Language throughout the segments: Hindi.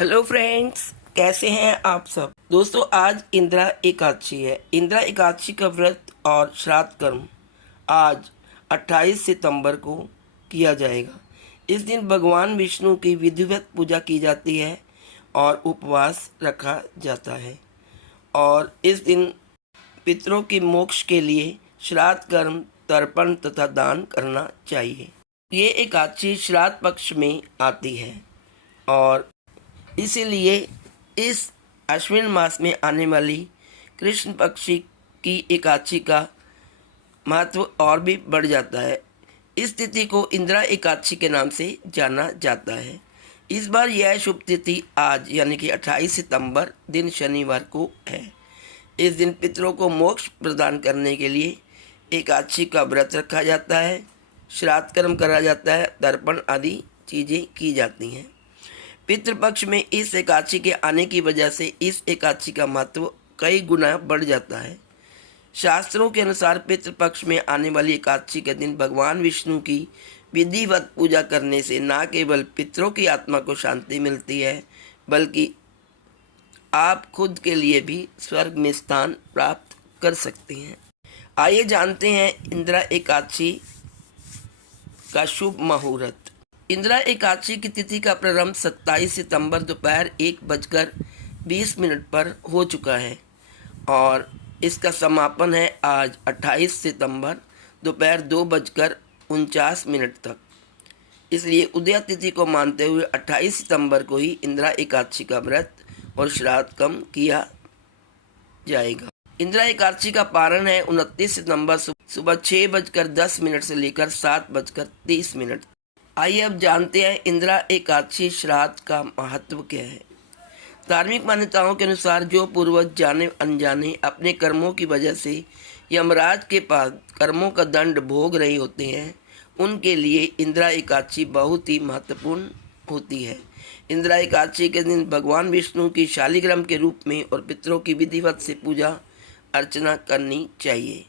हेलो फ्रेंड्स, कैसे हैं आप सब। दोस्तों, आज इंदिरा एकादशी है। इंदिरा एकादशी का व्रत और श्राद्ध कर्म आज 28 सितंबर को किया जाएगा। इस दिन भगवान विष्णु की विधिवत पूजा की जाती है और उपवास रखा जाता है। और इस दिन पितरों के मोक्ष के लिए श्राद्ध कर्म, तर्पण तथा दान करना चाहिए। ये एकादशी श्राद्ध पक्ष में आती है और इसीलिए इस अश्विन मास में आने वाली कृष्ण पक्षी की एकादशी का महत्व और भी बढ़ जाता है। इस तिथि को इंदिरा एकादशी के नाम से जाना जाता है। इस बार यह शुभ तिथि आज यानी कि 28 सितंबर दिन शनिवार को है। इस दिन पितरों को मोक्ष प्रदान करने के लिए एकादशी का व्रत रखा जाता है, श्राद्ध कर्म करा जाता है, तर्पण आदि चीज़ें की जाती हैं। पितृपक्ष में इस एकादशी के आने की वजह से इस एकादशी का महत्व कई गुना बढ़ जाता है। शास्त्रों के अनुसार पितृपक्ष में आने वाली एकादशी के दिन भगवान विष्णु की विधिवत पूजा करने से न केवल पितरों की आत्मा को शांति मिलती है, बल्कि आप खुद के लिए भी स्वर्ग में स्थान प्राप्त कर सकते हैं। आइए जानते हैं इंदिरा एकादशी का शुभ मुहूर्त। इंदिरा एकादशी की तिथि का प्रारंभ 27 सितंबर दोपहर 1:20 पर हो चुका है और इसका समापन है आज 28 सितंबर दोपहर 2:49 तक। इसलिए उदय तिथि को मानते हुए 28 सितंबर को ही इंदिरा एकादशी का व्रत और श्राद्ध कर्म किया जाएगा। इंदिरा एकादशी का पारण है 29 सितंबर सुबह 6:10 से लेकर 7:30। आइए अब जानते हैं इंदिरा एकादशी श्राद्ध का महत्व क्या है। धार्मिक मान्यताओं के अनुसार जो पूर्वज जाने अनजाने अपने कर्मों की वजह से यमराज के पास कर्मों का दंड भोग रहे होते हैं, उनके लिए इंदिरा एकादशी बहुत ही महत्वपूर्ण होती है। इंदिरा एकादशी के दिन भगवान विष्णु की शालिग्राम के रूप में और पितरों की विधिवत से पूजा अर्चना करनी चाहिए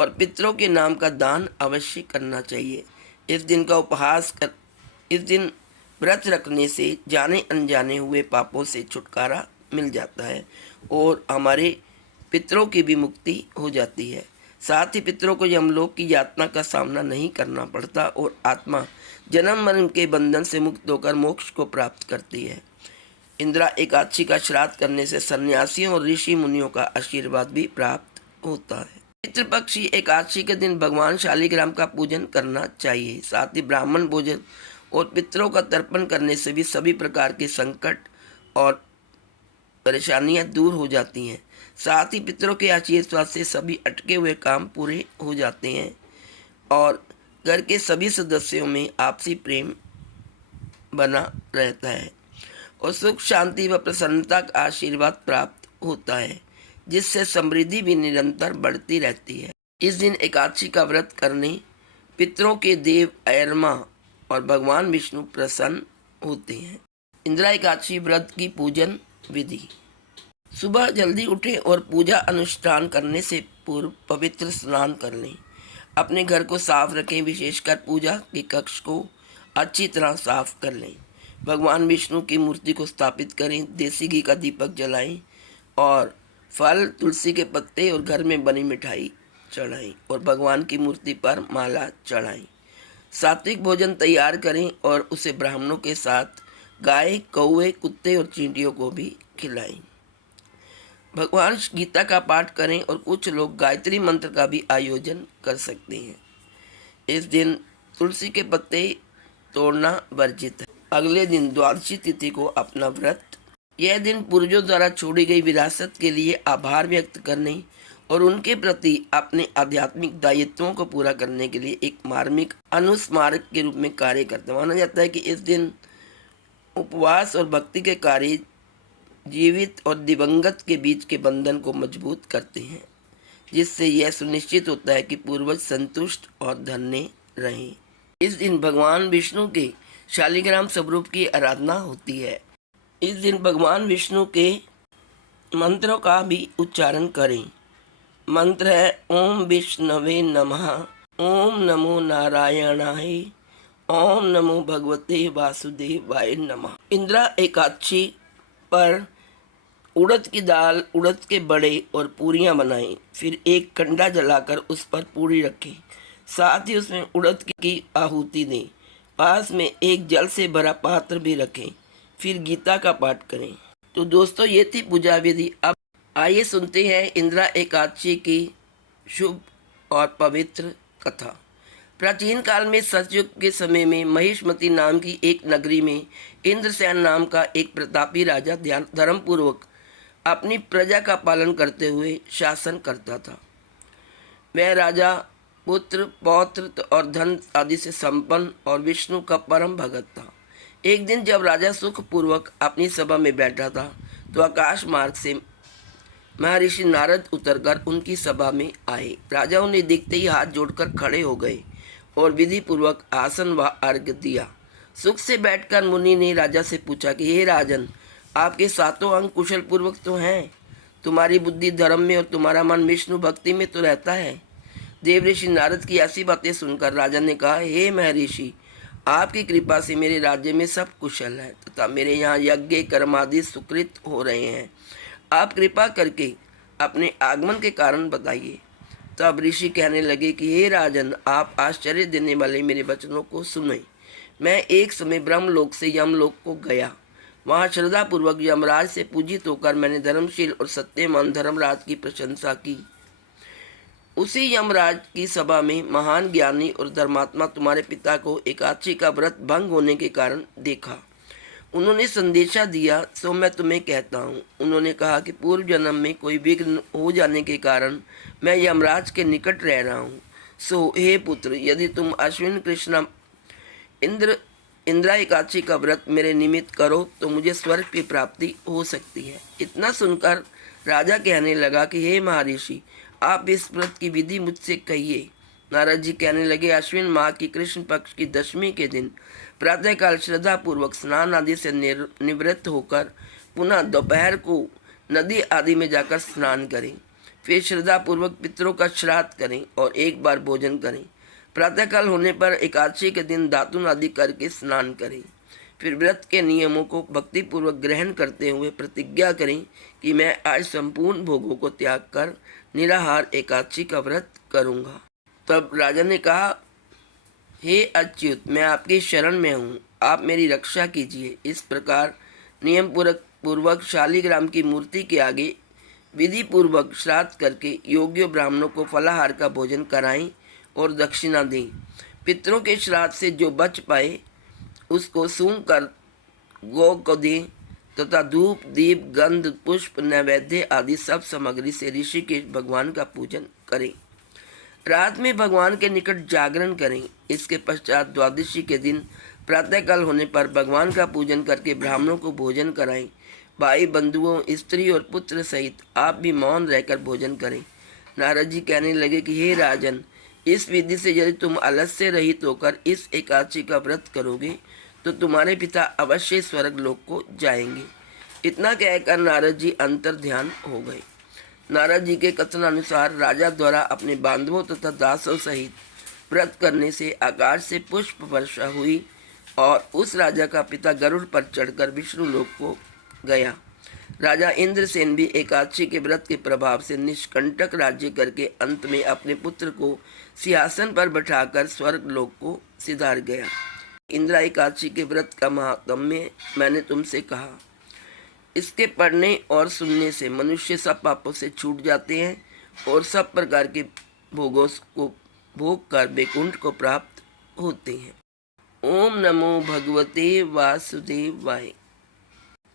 और पितरों के नाम का दान अवश्य करना चाहिए। इस दिन व्रत रखने से जाने अनजाने हुए पापों से छुटकारा मिल जाता है और हमारे पितरों की भी मुक्ति हो जाती है। साथ ही पितरों को यमलोक की यातना का सामना नहीं करना पड़ता और आत्मा जन्म मरण के बंधन से मुक्त होकर मोक्ष को प्राप्त करती है। इंदिरा एकादशी का श्राद्ध करने से सन्यासियों और ऋषि मुनियों का आशीर्वाद भी प्राप्त होता है। पितृपक्षी एकादशी के दिन भगवान शालिग्राम का पूजन करना चाहिए। साथ ही ब्राह्मण भोजन और पितरों का तर्पण करने से भी सभी प्रकार के संकट और परेशानियां दूर हो जाती हैं। साथ ही पितरों के आशीर्वाद से सभी अटके हुए काम पूरे हो जाते हैं और घर के सभी सदस्यों में आपसी प्रेम बना रहता है और सुख शांति व प्रसन्नता का आशीर्वाद प्राप्त होता है, जिससे समृद्धि भी निरंतर बढ़ती रहती है। इस दिन एकादशी का व्रत करने पितरों के देव ऐरमा और भगवान विष्णु प्रसन्न होते हैं। इंदिरा एकादशी व्रत की पूजन विधि। सुबह जल्दी उठें और पूजा अनुष्ठान करने से पूर्व पवित्र स्नान कर लें। अपने घर को साफ रखें, विशेषकर पूजा के कक्ष को अच्छी तरह साफ कर लें। भगवान विष्णु की मूर्ति को स्थापित करें, देसी घी का दीपक जलाएं और फल, तुलसी के पत्ते और घर में बनी मिठाई चढ़ाएं और भगवान की मूर्ति पर माला चढ़ाएं। सात्विक भोजन तैयार करें और उसे ब्राह्मणों के साथ गाय, कौवे, कुत्ते और चींटियों को भी खिलाएं। भगवान गीता का पाठ करें और कुछ लोग गायत्री मंत्र का भी आयोजन कर सकते हैं। इस दिन तुलसी के पत्ते तोड़ना वर्जित है। अगले दिन द्वादशी तिथि को अपना व्रत। यह दिन पूर्वजों द्वारा छोड़ी गई विरासत के लिए आभार व्यक्त करने और उनके प्रति अपने आध्यात्मिक दायित्वों को पूरा करने के लिए एक मार्मिक अनुस्मारक के रूप में कार्य करता है। माना जाता है कि इस दिन उपवास और भक्ति के कार्य जीवित और दिवंगत के बीच के बंधन को मजबूत करते हैं, जिससे यह सुनिश्चित होता है कि पूर्वज संतुष्ट और धन्य रहें। इस दिन भगवान विष्णु के शालिग्राम स्वरूप की आराधना होती है। इस दिन भगवान विष्णु के मंत्रों का भी उच्चारण करें। मंत्र है ओम विष्णवे नमः, ओम नमो नारायणाय, ओम नमो भगवते वासुदेवाय नमः। इंदिरा एकादशी पर उड़द की दाल, उड़द के बड़े और पूरियां बनाएं। फिर एक कंडा जलाकर उस पर पूरी रखें। साथ ही उसमें उड़द की आहुति दें। पास में एक जल से भरा पात्र भी रखें। फिर गीता का पाठ करें। तो दोस्तों, ये थी पूजा विधि। अब आइए सुनते हैं इंदिरा एकादशी की शुभ और पवित्र कथा। प्राचीन काल में सतयुग के समय में महिष्मती नाम की एक नगरी में इंद्रसेन नाम का एक प्रतापी राजा धर्मपूर्वक अपनी प्रजा का पालन करते हुए शासन करता था। वह राजा पुत्र, पौत्र और धन आदि से संपन्न और विष्णु का परम भगत था। एक दिन जब राजा सुखपूर्वक अपनी सभा में बैठा था तो आकाश मार्ग से महर्षि नारद उतरकर उनकी सभा में आए। राजा उन्हें देखते ही हाथ जोड़कर खड़े हो गए और विधि पूर्वक आसन व अर्घ्य दिया। सुख से बैठकर मुनि ने राजा से पूछा कि हे राजन, आपके सातों अंग कुशल पूर्वक तो हैं। तुम्हारी बुद्धि धर्म में और तुम्हारा मन विष्णु भक्ति में तो रहता है। देवऋषि नारद की ऐसी बातें सुनकर राजा ने कहा, हे महर्षि, आपकी कृपा से मेरे राज्य में सब कुशल है तथा मेरे यहाँ यज्ञ कर्म आदि सुकृत हो रहे हैं। आप कृपा करके अपने आगमन के कारण बताइए। तब ऋषि कहने लगे कि हे राजन, आप आश्चर्य देने वाले मेरे वचनों को सुने। मैं एक समय ब्रह्मलोक से यमलोक को गया। वहाँ श्रद्धापूर्वक यमराज से पूजित होकर मैंने धर्मशील और सत्यवान धर्मराज की प्रशंसा की। उसी यमराज की सभा में महान ज्ञानी और धर्मात्मा तुम्हारे पिता को एकादशी का व्रत भंग होने के कारण देखा। उन्होंने संदेशा दिया, सो मैं तुम्हें कहता हूँ। उन्होंने कहा कि पूर्व जन्म में कोई विघ्न हो जाने के कारण मैं यमराज के निकट रह रहा हूँ। सो हे पुत्र, यदि तुम अश्विन कृष्ण इंदिरा एकादशी का व्रत मेरे निमित्त करो तो मुझे स्वर्ग की प्राप्ति हो सकती है। इतना सुनकर राजा कहने लगा कि हे महर्षि, आप इस व्रत की विधि मुझसे कहिए। नारद जी कहने लगे, अश्विन माह की कृष्ण पक्ष की दशमी के दिन प्रातःकाल श्रद्धा पूर्वक स्नान आदि से निवृत्त होकर पुनः दोपहर को नदी आदि में जाकर स्नान करें। फिर श्रद्धा पूर्वक पितरों का श्राद्ध करें और एक बार भोजन करें। प्रातःकाल होने पर एकादशी के दिन दातुन आदि करके स्नान करें। फिर व्रत के नियमों को भक्तिपूर्वक ग्रहण करते हुए प्रतिज्ञा करें कि मैं आज संपूर्ण भोगों को त्याग कर निराहार एकादशी का व्रत करूंगा। तब राजा ने कहा, हे अच्युत, मैं आपकी शरण में हूँ, आप मेरी रक्षा कीजिए। इस प्रकार नियम पूर्वक शालिग्राम की मूर्ति के आगे विधि पूर्वक श्राद्ध करके योग्य ब्राह्मणों को फलाहार का भोजन कराएं और दक्षिणा दें। पितरों के श्राद्ध से जो बच पाए उसको सूंघ कर गौ को दें तथा धूप, दीप, गंध, पुष्प, नैवेद्य आदि सब सामग्री से ऋषिकेश भगवान का पूजन करें। रात में भगवान के निकट जागरण करें। इसके पश्चात द्वादशी के दिन प्रातःकाल होने पर भगवान का पूजन करके ब्राह्मणों को भोजन कराएं। भाई बंधुओं, स्त्री और पुत्र सहित आप भी मौन रहकर भोजन करें। नारद जी कहने लगे कि हे राजन, इस विधि से यदि तुम आलस्य रहित होकर इस एकादशी का व्रत करोगे तो तुम्हारे पिता अवश्य स्वर्ग लोक को जाएंगे। इतना कहकर नारद जी अंतर ध्यान हो गए। नारद जी के कथनानुसार राजा द्वारा अपने बांधवों तथा दासों सहित व्रत करने से आकाश से पुष्प वर्षा हुई और उस राजा का पिता गरुड़ पर चढ़कर विष्णु लोक को गया। राजा इंद्रसेन भी एकादशी के व्रत के प्रभाव से निष्कंटक राज्य करके अंत में अपने पुत्र को सिंहासन पर बैठाकर स्वर्ग लोक को सिधार गया। इंदिरा एकादशी के व्रत का महात्म्य मैंने तुमसे कहा। इसके पढ़ने और सुनने से मनुष्य सब पापों से छूट जाते हैं और सब प्रकार के भोगों को भोग कर वैकुंठ को प्राप्त होते हैं। ओम नमो भगवते वासुदेवाय।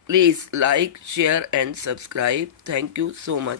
Please like, share and subscribe. Thank you so much.